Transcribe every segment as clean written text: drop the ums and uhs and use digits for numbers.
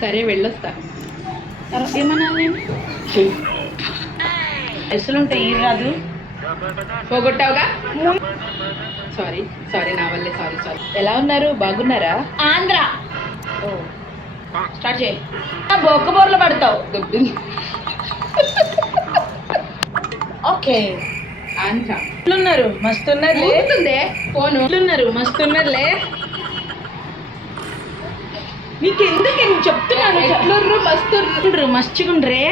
సరే వెళ్ళొస్తా. ఏమన్నా పైసలు ఉంటాయి ఈ రాదు పోగొట్టావుగా. సారీ సారీ, నా వల్లే. Sorry sorry. ఎలా ఉన్నారు? బాగున్నారా? ఆంధ్ర ఓ స్టార్ట్ చేయి. బొక్క బోర్లు పడతావు. దొబ్బింది. ఓకే ఆంధ్ర. ఎట్లున్నారు? మస్తున్నర్లే. ఊగుతుందే ఫోను. ఎట్లున్నారు? మస్తున్నర్లే. నీకెందుకే నేను చెప్తున్నాను. ఎట్లుర్రు మస్తుర్రు. మస్తుగుండ్రే.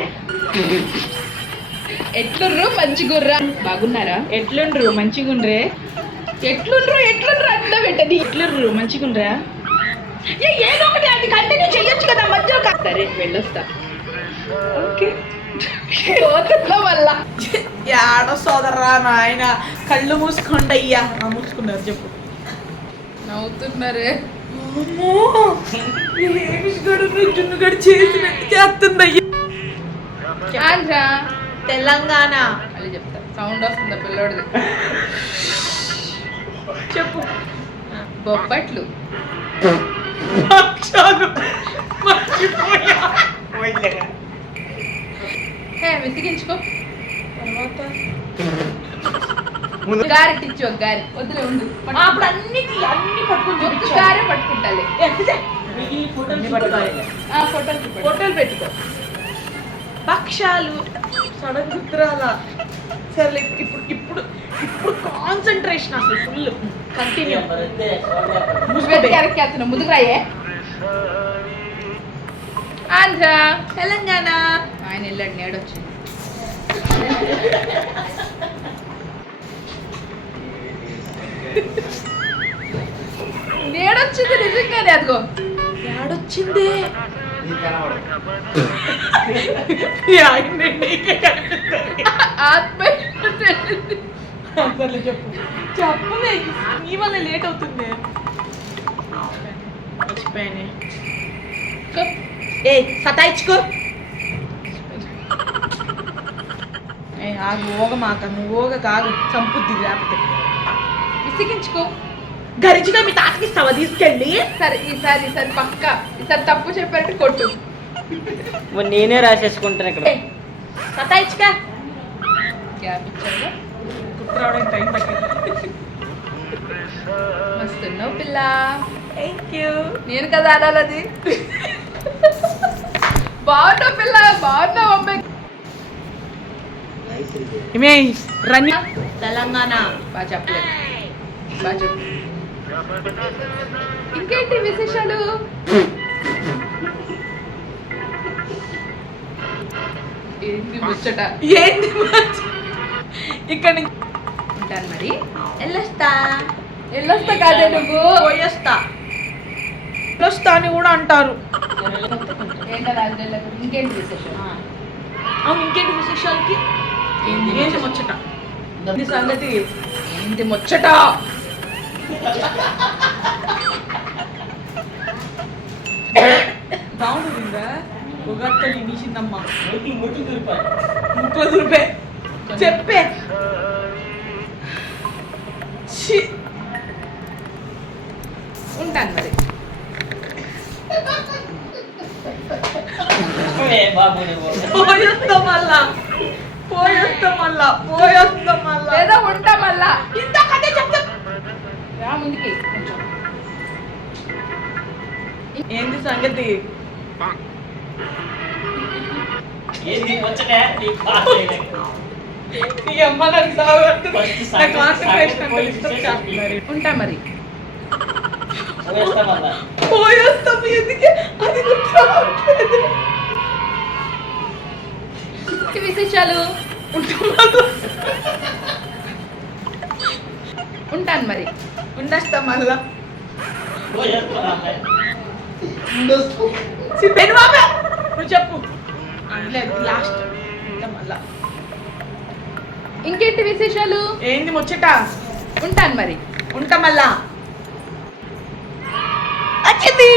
ఎట్లుర్రు మంచిగుర్రా. బాగున్నారా? ఎట్లుండ్రు? మంచిగుండ్రే. ఎట్లుండ్రు ఎట్లుండ్రు అర్థం పెట్టది. ఎట్లుర్రు? మంచిగుండ్రా. ఏదో ఒకటి అది కంటిన్యూ చెయ్యొచ్చు కదా మధ్యలో. సరే వెళ్ళొస్తా. ఓకే పోతున్నా వల్ల. యాడో సోదరా నాయన. కళ్ళు మూసుకోండి అయ్యా. మూసుకున్నారు చెప్పు. నవ్వుతున్నారే. జున్నుగడు చేసినట్టు చేస్తుందయ్యా. ఆంధ్ర తెలంగాణ. మళ్ళీ చెప్తా. సౌండ్ వస్తుందా పిల్లోడిది? చెప్పు. బొబ్బట్లు. విసిగించుకో. గారెట్టించు. ఒక గారి వద్దులే ఉండు. అప్పుడు అన్ని పట్టుకుని ఒక్క గారే పట్టుకుంటాలే. ఫోటోలు పెట్టుకో. భక్షాలు సడన్ గుర్తురాల. సరే ఇప్పుడు ఇప్పుడు ఇప్పుడు కాన్సన్ట్రేషన్ అసలు ఫుల్ కంటిన్యూ. వెనక్కి ముందుకు రాయే. ఆంధ్ర తెలంగాణ. ఆయన వెళ్ళండి. నేడొచ్చింది. నేడొచ్చింది నిజంగానే. అదిగో ఏడొచ్చింది. ఆత్మ చెప్పు చెప్పవే. నీ వల్ల లేట్ అవుతుంది. మర్చిపోయానే. ఏ సతాయించుకో. ఆగు ఓగమాక. నువ్వు ఓగ కాదు చంపుద్ది లేకపోతే. విసిగించుకో. గరిచిగా మీ తాతకిస్తావా తీసుకెళ్ళి? సరే ఈసారి పక్క. ఈసారి తప్పు చెప్పారంటే కొట్టు. నేనే రాసేసుకుంటాను ఇక్కడ. సతాయించుగా. గ్యాప్ ఇచ్చారుగా. గుర్తురావడానికి టైం పట్టింది. మస్తున్నావు పిల్ల. Thank you. నేను కదా అనాలది. బాగున్నావు పిల్ల. బాగున్నావు అమ్మాయి. రన్నింగ్ తెలంగాణ. బాగా చెప్పలేదు. బాగా చెప్పు. ఇంకేంటి విశేషాలు? ఏంటి ముచ్చట? ఏంటి ఇక్కడ నుంచి ఉంటాను మరి. వెళ్ళొస్తా. వెళ్ళొస్తా కాదే నువ్వు. పోయేస్తా. వెళ్ళొస్తా అని కూడా అంటారు. ఇంకేంటి విశేషం? అవును ఇంకేంటి విశేషాలకి? ఏంటి ముచ్చట? ఇది సంగతి. ఏంటి ముచ్చట? బాగుంటుందా? ఉగాదితో నీసిందమ్మా. ముక్కలు దురిపే. చెప్పే. ఉంటాను మరి. పోయేస్తా మళ్ళా. లేదా ఉంటా మళ్ళా. ఇంతకదే చెప్తా. రా ముందుకి కొంచెం. ఏంది సంగతి? నీ అమ్మ నాకు సాగొద్దు. నా కాన్సంట్రేషన్ అంతా డిస్టర్బ్ చేస్తున్నారు. ఉంటా మరి. పోయేస్తాం. ఎందుకే అది గుర్తురావట్లేదు. విశేషాలు. ఉంటాను మరి. ఉండేస్తా మళ్ళా. నువ్వు చెప్పు. లాస్ట్ మళ్ళా. ఇంకేంటి విశేషాలు? ఏంది ముచ్చట? ఉంటాను మరి. ఉంటా మళ్ళా. వచ్చింది.